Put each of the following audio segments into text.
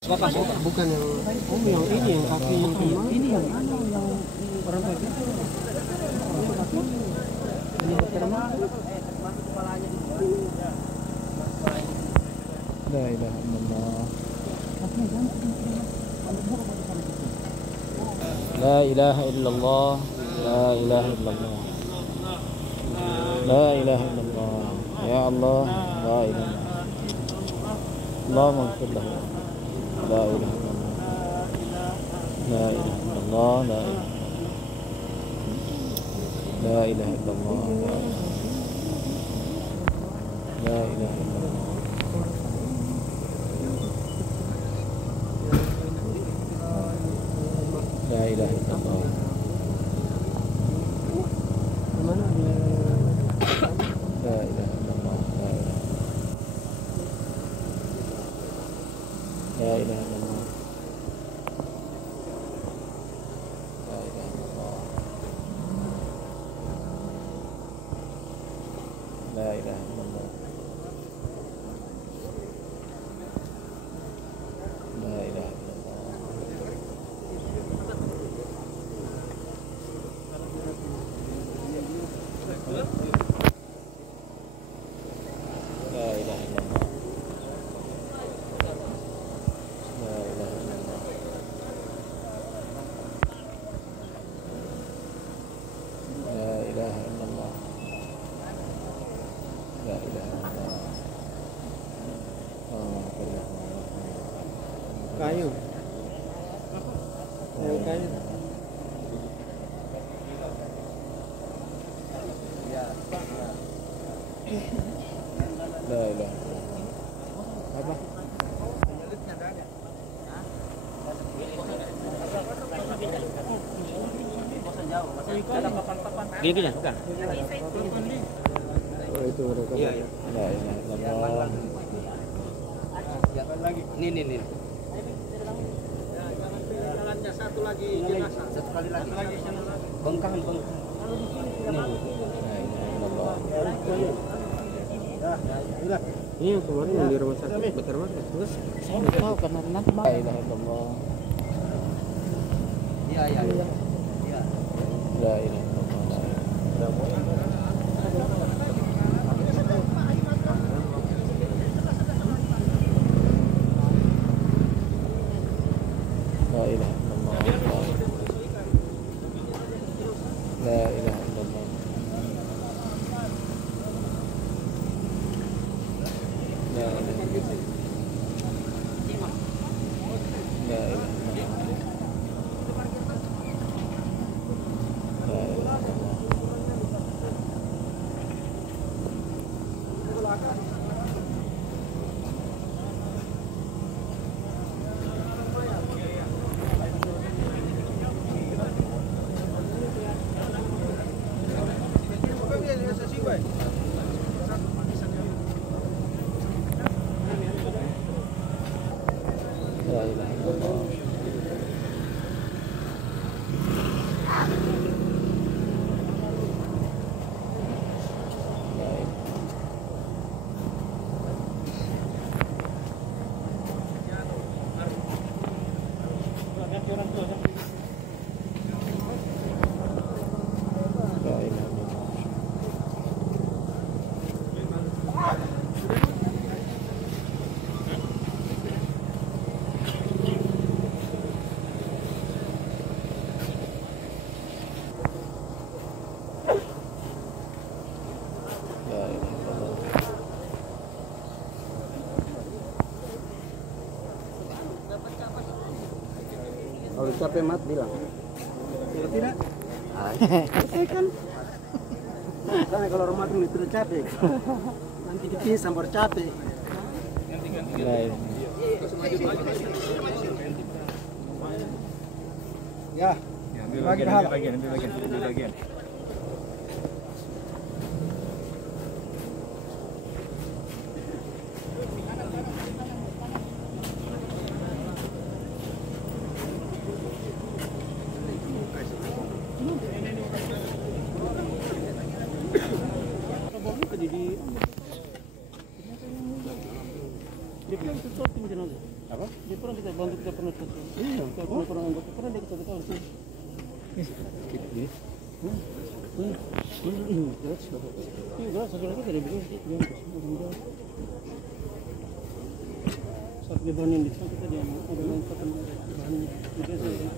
Bukan yang yang ini yang kaki yang kemana? Ini yang orang kaki. Ini terma. La ilaha illallah. La ilaha illallah. La ilaha illallah. La ilaha illallah. Ya Allah, la ilaha. Allahumma ighfir lahu. La ilaha illallah. La ilaha illallah. La ilaha illallah. La ilaha illallah. La ilaha illallah. Mana dia? La ilaha illallah. La ilaha illallah. La ilaha illallah. La ilaha illallah. La ilaha illallah. La ilaha illallah. La ilaha illallah. La ilaha illallah. La ilaha illallah. Kayu. Yang kayu. La ilaha illallah. Apa? Gini ya, bukan? Oh, itu mereka. Iya, iya. La ilaha illallah. Nih. Jalannya satu lagi jenazah. Satu kali lagi. Bengkang. La ilaha illallah. Ini yang kemarin yang di rumah sakit Betar Mas. Saya nggak tahu karena nanti la ilaha illallah. Iya. La ilaha illallah. La ilaha illallah. La ilaha illallah. La ilaha illallah. La ilaha illallah. La ilaha illallah. La ilaha illallah. La ilaha illallah. La ilaha illallah. Kalau capek mat bilang. Kalau tidak, selesai kan? Karena kalau rumah itu tidak capek. Nanti dipisah baru capek. La ilaha. Ya. Ambil bagian. Dia bilang sesuatu jenazah. Apa? Di pernah kita bantu kita pernah tuh. Iya. Kita pernah bantu pernah dia kita tahu sih. Gitu. Iya, satu lagi dari begini. Saat dibanin di sana kita dia ada manfaatan bahannya. Itu saja.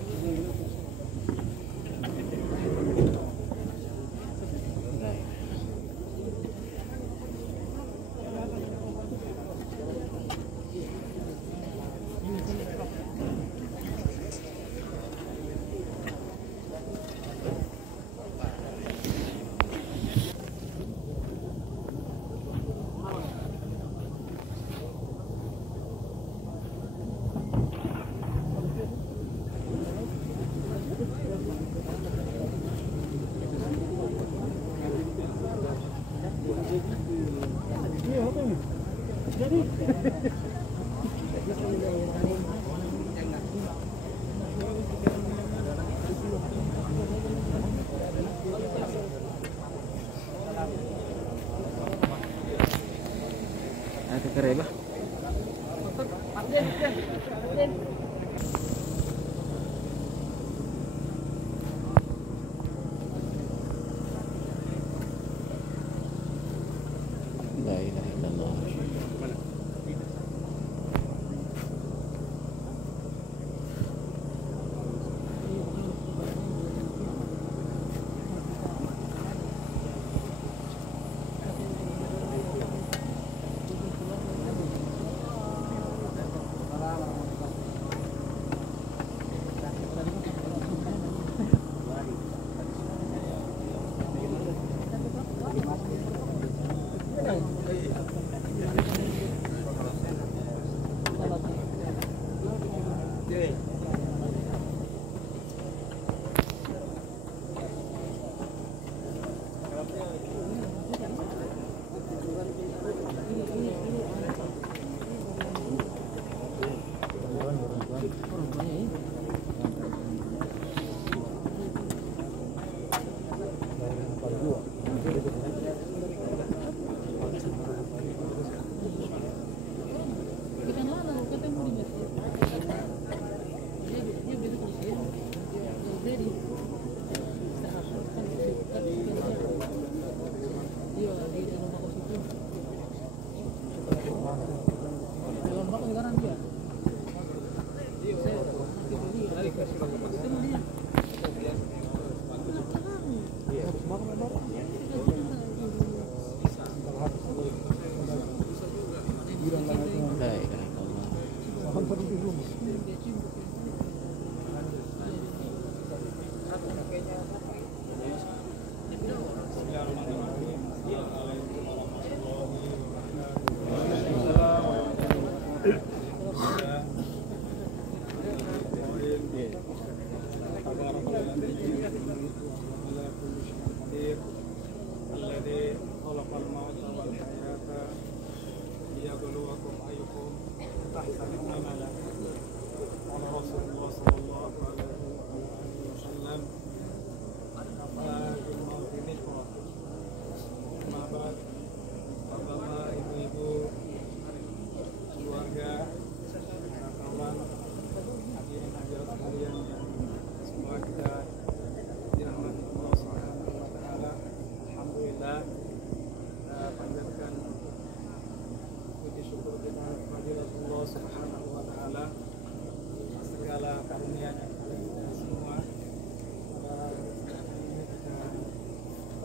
Ada kereba. La ilaha illallah.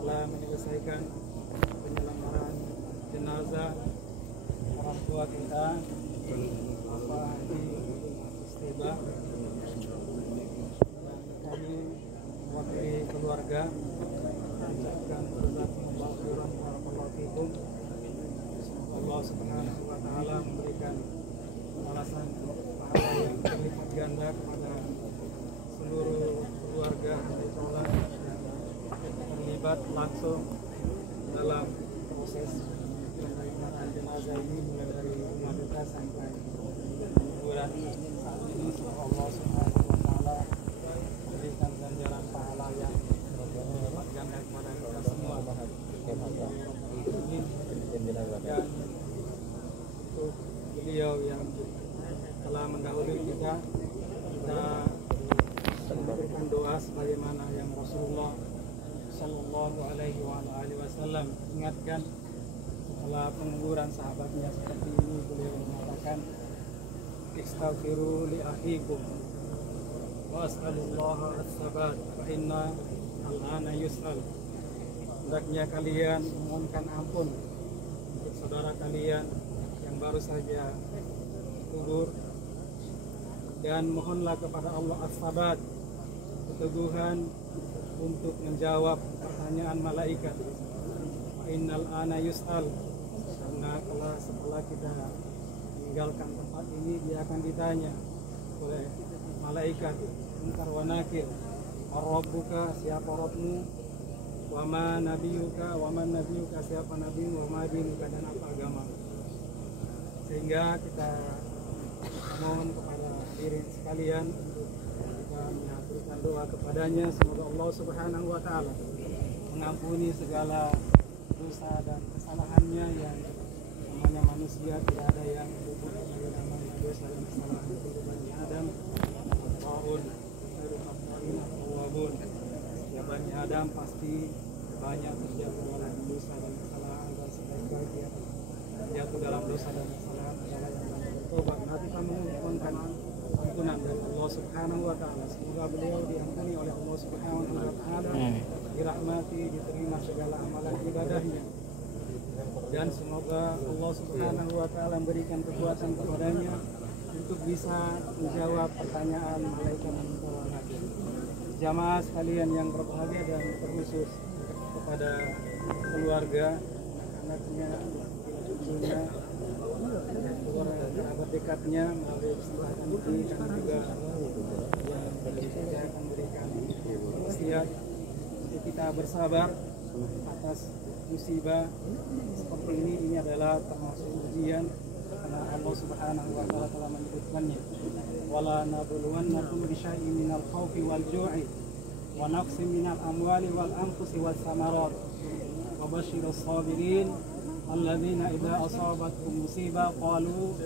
Menyelesaikan penyelenggaraan jenazah orang tua kita Bapak Haji Istiba, kami mewakili keluarga mengucapkan jazakumullahu khairan barakallahu fikum. Allah Subhanahu wa taala memberikan balasan pahala yang berlipat ganda kepada seluruh keluarga Haji Solan terlibat langsung dalam proses penerimaan jenazah ini mulai dari duka sampai bulan saat ini. Semoga Allah Subhanahu wa taala memberikan ganjaran pahala yang berlipat ganda kepada kita semua. Dan untuk beliau yang telah mendahului takbir kita memberikan doa sebagaimana yang Rasulullah Sallallahu Alaihi Wasallam ingatkan setelah penguburan sahabatnya seperti ini. Beliau mengatakan, istaghfiru li akhikum wa as'alullaha as-sabat fa inna al-ana yus'al. Hendaknya kalian memohonkan ampun untuk saudara kalian yang baru saja kubur, dan mohonlah kepada Allah as-sabat, keteguhan untuk menjawab pertanyaan malaikat. Innal ana yus'al, karena setelah kita meninggalkan tempat ini dia akan ditanya oleh malaikat munkar wa nakir, Rabbuka, siapa Rabbmu, wa ma nabiyuka, siapa nabimu, wa ma dinuka, dan apa agama. Sehingga kita mohon kepada diri sekalian untuk kita mengaturkan doa kepadanya, semoga Allah Subhanahu wa taala mengampuni segala dosa dan kesalahannya. Yang namanya manusia tidak ada yang luput dari namanya dosa dan kesalahan itu Bani Adam. Walaupun ya Bani Adam pasti banyak terjatuh dalam dosa dan kesalahan, dan sebaik-baiknya jatuh dalam dosa dan kesalahan adalah yang bertobat. Nanti kami memohonkan ampunan dari Allah Subhanahu wa taala. Semoga beliau diampuni oleh Allah Subhanahu wa taala, dirahmati, diterima segala amalan ibadahnya, dan semoga Allah Subhanahu wa taala memberikan kekuatan kepadanya untuk bisa menjawab pertanyaan malaikat munkar wa nakir. Jamaah sekalian yang berbahagia, dan terkhusus kepada keluarga, anak-anaknya, cucunya, kerabat dekatnya melalui kesempatan ini, kami juga yang akan berikan wasiat untuk kita bersabar atas musibah seperti ini. Ini adalah termasuk ujian, karena Allah Subhanahu wa taala telah menyebutkannya, wala nabluwannakum bisyai'in minal khaufi wal ju'i wa naqsin minal amwali wal anfusi was samarat wa basyirus sabirin alladzina idza asabatuhum musibah qalu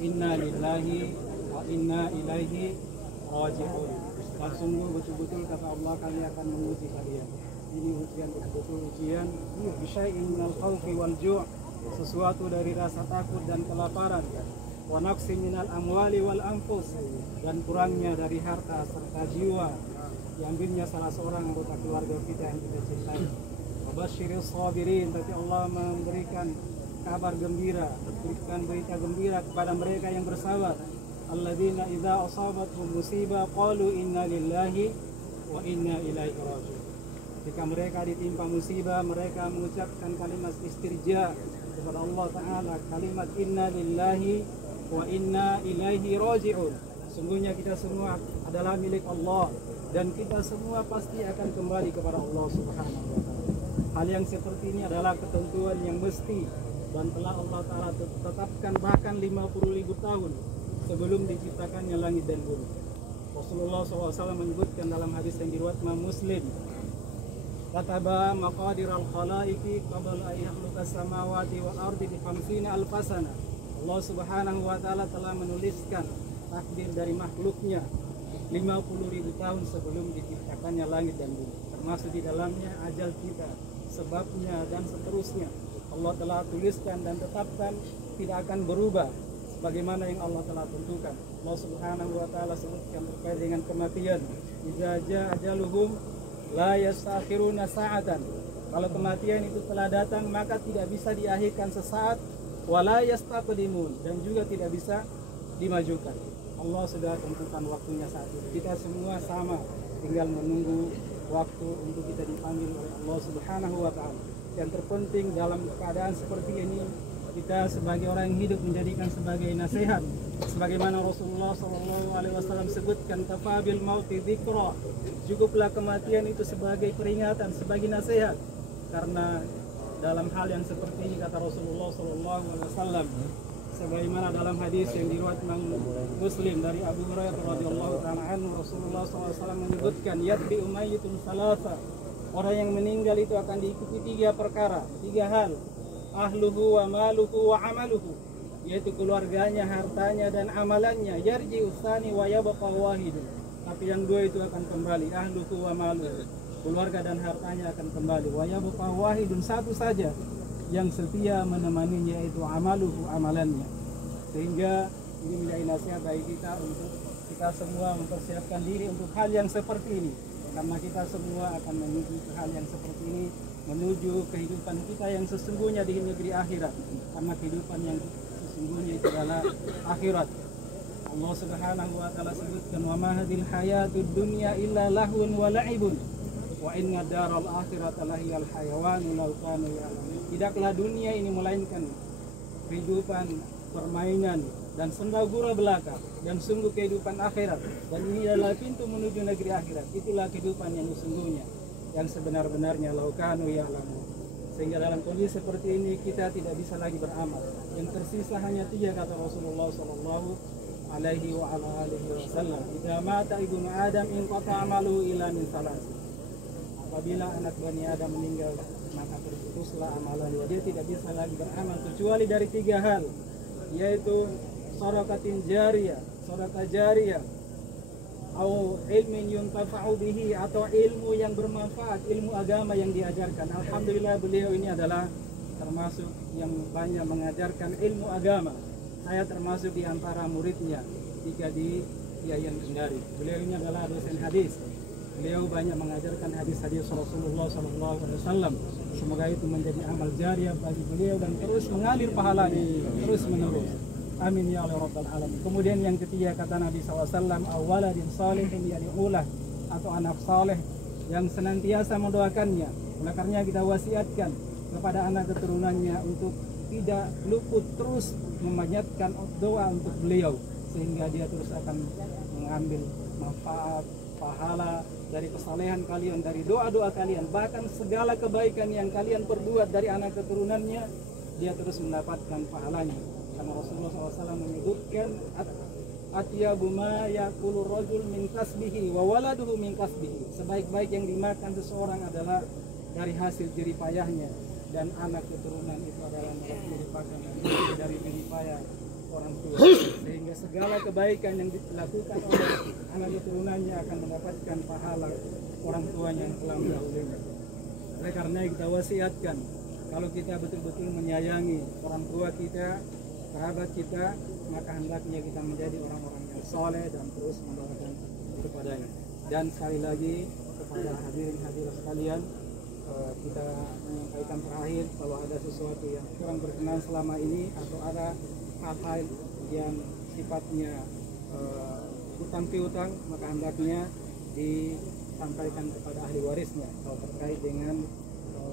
inna lillahi wa inna ilaihi raji'un. Dan sungguh betul-betul kata Allah, kami akan menguji kalian. Ini ujian, betul-betul ujian. Bisyai'in minal khaufi wal ju', sesuatu dari rasa takut dan kelaparan. Wa naqsin minal amwali wal anfus, dan kurangnya dari harta serta jiwa, diambilnya salah seorang anggota keluarga kita yang kita cintai. Wabasyiril sabirin, tapi Allah memberikan kabar gembira, memberikan berita gembira kepada mereka yang bersabar. Alladzina idza asabatuhum musibah qalu inna lillahi wa inna ilaihi raji'un. Jika mereka ditimpa musibah, mereka mengucapkan kalimat istirja kepada Allah Ta'ala, kalimat inna lillahi wa inna ilaihi raji'un. Sungguhnya kita semua adalah milik Allah, dan kita semua pasti akan kembali kepada Allah Subhanahu wa taala. Hal yang seperti ini adalah ketentuan yang mesti, dan telah Allah Ta'ala tetapkan bahkan 50.000 tahun sebelum diciptakannya langit dan bumi. Rasulullah SAW menyebutkan dalam hadis yang diriwayatkan Imam Muslim, kataba maqadir al-khalaiqi qabla an yakhluqa as-samawati wal ardi bi 50 alf sana. Allah Subhanahu wa taala telah menuliskan takdir dari makhluknya 50.000 tahun sebelum diciptakannya langit dan bumi, termasuk di dalamnya ajal kita, sebabnya, dan seterusnya. Allah telah tuliskan dan tetapkan, tidak akan berubah sebagaimana yang Allah telah tentukan. Allah Subhanahu wa taala sebutkan terkait dengan kematian, idza jaa ajaluhum la yastakhiruna sa'atan. Kalau kematian itu telah datang, maka tidak bisa diakhirkan sesaat, wala yastaqdimun, dan juga tidak bisa dimajukan. Allah sudah tentukan waktunya saat itu. Kita semua sama, tinggal menunggu waktu untuk kita dipanggil oleh Allah Subhanahu wa taala. Yang terpenting dalam keadaan seperti ini, kita sebagai orang yang hidup menjadikan sebagai nasihat, sebagaimana Rasulullah SAW sebutkan, kafabil mauti dzikra, cukuplah kematian itu sebagai peringatan, sebagai nasihat. Karena dalam hal yang seperti ini, kata Rasulullah SAW, sebagaimana dalam hadis yang diriwayatkan Muslim dari Abu Hurairah radhiyallahu taala anhu, Rasulullah SAW menyebutkan, yatbi umayyitun salasa, orang yang meninggal itu akan diikuti 3 perkara, 3 hal, ahluhu wa maluhu wa amaluhu. yaitu keluarganya, hartanya dan amalannya. Yarji usani wa yabqa wahidun. Tapi yang dua itu akan kembali, ahluhu wa maluhu. Keluarga dan hartanya akan kembali. Wa yabqa wahidun, satu saja yang setia menemaninya, yaitu amaluhu, amalannya. Sehingga ini menjadi nasihat bagi kita untuk kita semua mempersiapkan diri untuk hal yang seperti ini. Karena kita semua akan menuju ke hal yang seperti ini, menuju kehidupan kita yang sesungguhnya di negeri akhirat. Karena kehidupan yang sesungguhnya itu adalah akhirat. Allah Subhanahu wa taala sebutkan, wa ma hadhil hayatud dunya illa lahun wa la'ibun wa inna daral akhirata lahiyal hayawan law kanu ya'lamun. Tidaklah dunia ini melainkan kehidupan permainan dan senda gurau belaka, dan sungguh kehidupan akhirat, dan ini adalah pintu menuju negeri akhirat. Itulah kehidupan yang sesungguhnya, yang sebenar-benarnya, law kanu ya'lamun. Sehingga dalam kondisi seperti ini kita tidak bisa lagi beramal. Yang tersisa hanya 3 kata Rasulullah sallallahu alaihi wa ala alihi wasallam, idza mata ibnu adam inqata amaluhu illa min salasin. Apabila anak Bani Adam meninggal, maka terputuslah amalannya. Dia tidak bisa lagi beramal kecuali dari 3 hal, yaitu sadaqatin jariyah, sedekah jariyah, atau ilmin yuntafa'u bihi, atau ilmu yang bermanfaat, ilmu agama yang diajarkan. Alhamdulillah beliau ini adalah termasuk yang banyak mengajarkan ilmu agama. Saya termasuk di antara muridnya ketika di Yayan Kendari. Beliau ini adalah dosen hadis. Beliau banyak mengajarkan hadis-hadis Rasulullah SAW. Semoga itu menjadi amal jariyah bagi beliau dan terus mengalir pahalanya terus menerus. Amin ya rabbal alamin. Kemudian yang ketiga kata Nabi SAW, awaladin salihin yad'ulah, atau anak saleh yang senantiasa mendoakannya. Oleh karenanya kita wasiatkan kepada anak keturunannya untuk tidak luput terus memanjatkan doa untuk beliau, sehingga dia terus akan mengambil manfaat, pahala dari kesalehan kalian, dari doa-doa kalian, bahkan segala kebaikan yang kalian perbuat dari anak keturunannya, dia terus mendapatkan pahalanya. Karena Rasulullah SAW menyebutkan, atyabu ma yakulu rajul min kasbihi wa waladuhu min kasbihi. Sebaik-baik yang dimakan seseorang adalah dari hasil jerih payahnya, dan anak keturunan itu adalah merupakan dari jerih payah orang tua. Sehingga segala kebaikan yang dilakukan oleh anak keturunannya akan mendapatkan pahala orang tuanya yang telah mendahulunya. Oleh karena kita wasiatkan, kalau kita betul-betul menyayangi orang tua kita, sahabat kita, maka hendaknya kita menjadi orang-orang yang soleh dan terus mendoakan kepadanya. Dan sekali lagi kepada hadirin-hadirat sekalian, kita menyampaikan terakhir, kalau ada sesuatu yang kurang berkenan selama ini, atau ada hal-hal yang sifatnya hutang piutang, maka hendaknya disampaikan kepada ahli warisnya. Kalau terkait dengan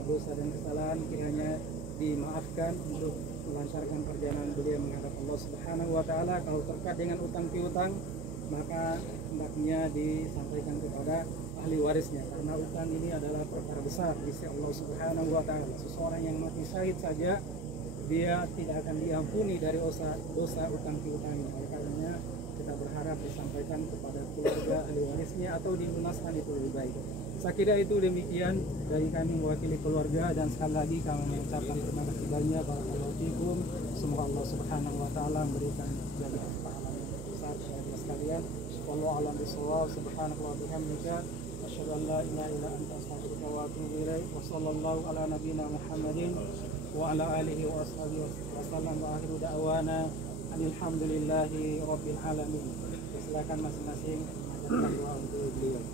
dosa dan kesalahan, kiranya dimaafkan untuk melancarkan perjalanan beliau menghadap Allah Subhanahu wa taala. Kalau terkait dengan utang piutang, maka hendaknya disampaikan kepada ahli warisnya, karena utang ini adalah perkara besar di sisi Allah Subhanahu wa taala. Seseorang yang mati syahid saja dia tidak akan diampuni dari dosa utang piutangnya. Oleh karenanya kita berharap disampaikan kepada keluarga ahli warisnya atau dilunaskan itu lebih baik. Saya kira itu demikian dari kami mewakili keluarga, dan sekali lagi kami mengucapkan terima kasih banyak barakallahu fikum. Semoga Allah Subhanahu wa taala memberikan jalan pahala yang besar kepada sekalian. Wallahu a'lam bishawab. Subhanaka wa bihamdika asyhadu an la ilaha illa anta astaghfiruka wa atubu ilaik. Wa sallallahu ala nabiyyina Muhammadin wa ala alihi wa ashabihi wasallam, wa akhiru da'wana alhamdulillahi rabbil alamin. Silakan masing-masing mengajarkan doa untuk beliau.